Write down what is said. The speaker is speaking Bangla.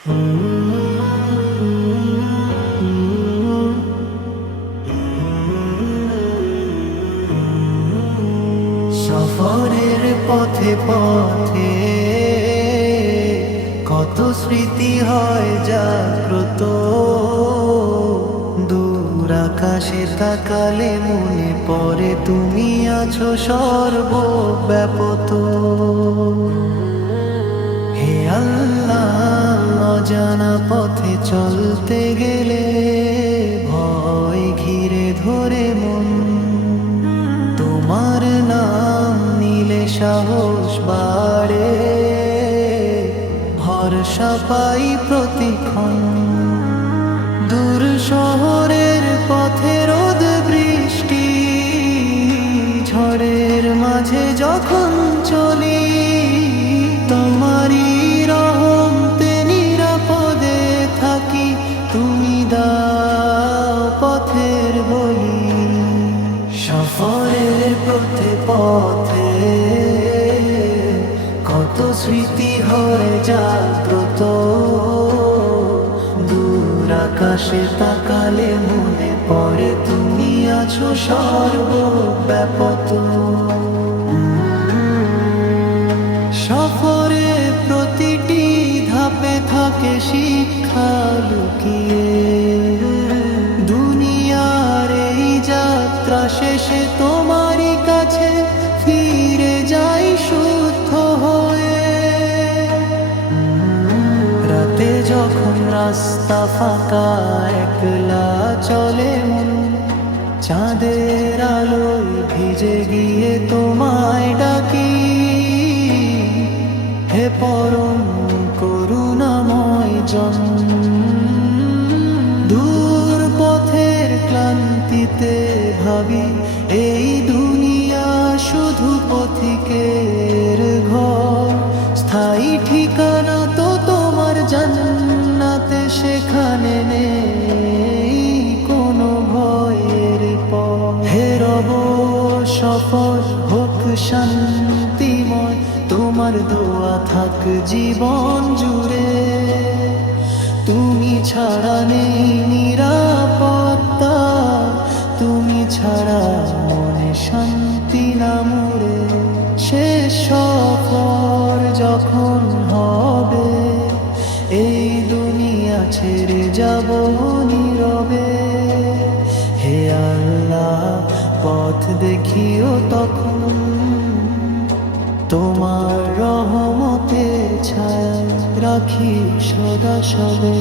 সফরের পথে পথে কত স্মৃতি হয় জাগ্রত, দূর আকাশে তাকালে মনে পড়ে তুমি আছো সর্বব্যাপত। হে আল্লাহ, অজানা পথে চলতে গেলে ভয় ঘিরে ধরে মন, তোমার নাম নিলে সাহস বাড়ে, ভরসা পাই প্রতিক্ষণ। দূর শহরের পথে রোদ বৃষ্টি, ঝড়ের মাঝে যখন চলি, তোমারই রহমতে নিরাপদে থাকি, তুমি দাও পথের বলি। সফরের পথে পথে কত স্মৃতি হয় জাগ্রত, দূর আকাশে তাকালে মনে পড়ে তুমি আছো সর্বব্যাপত। সফরে প্রতিটি ধাপে থাকে শিক্ষা লুকিয়ে, দুনিয়ার এই যাত্রা শেষে তোমারই কাছে ফিরে যাই শুদ্ধ হয়ে। রাতে যখন রাস্তা ফাঁকা একলা চলে মন, চাঁদের আলোয় ভিজে গিয়ে তোমায় ডাকি, হে পরম করুণাময় জন। দূর পথের ক্লান্তিতে ভাবি এই দুনিয়া শুধু পথিকের ঘর, স্থায়ী ঠিকানা তো তোমার জান্নাতে, সেখানে নেই কোনো ভয়ের পর। হে রব, সফর হোক শান্তিময়, তোমার দোয়া থাক জীবন জুড়ে, তুমি ছাড়া নেই নিরাপত্তা, তুমি ছাড়া মনে শান্তি না মুড়ে। শেষ সফর যখন হবে, এই দুনিয়া ছেড়ে যাব নীরবে। হে আল্লাহ, পথ দেখিও তখন, তোমার রহমতের ছায়া রাখি সদা সবে।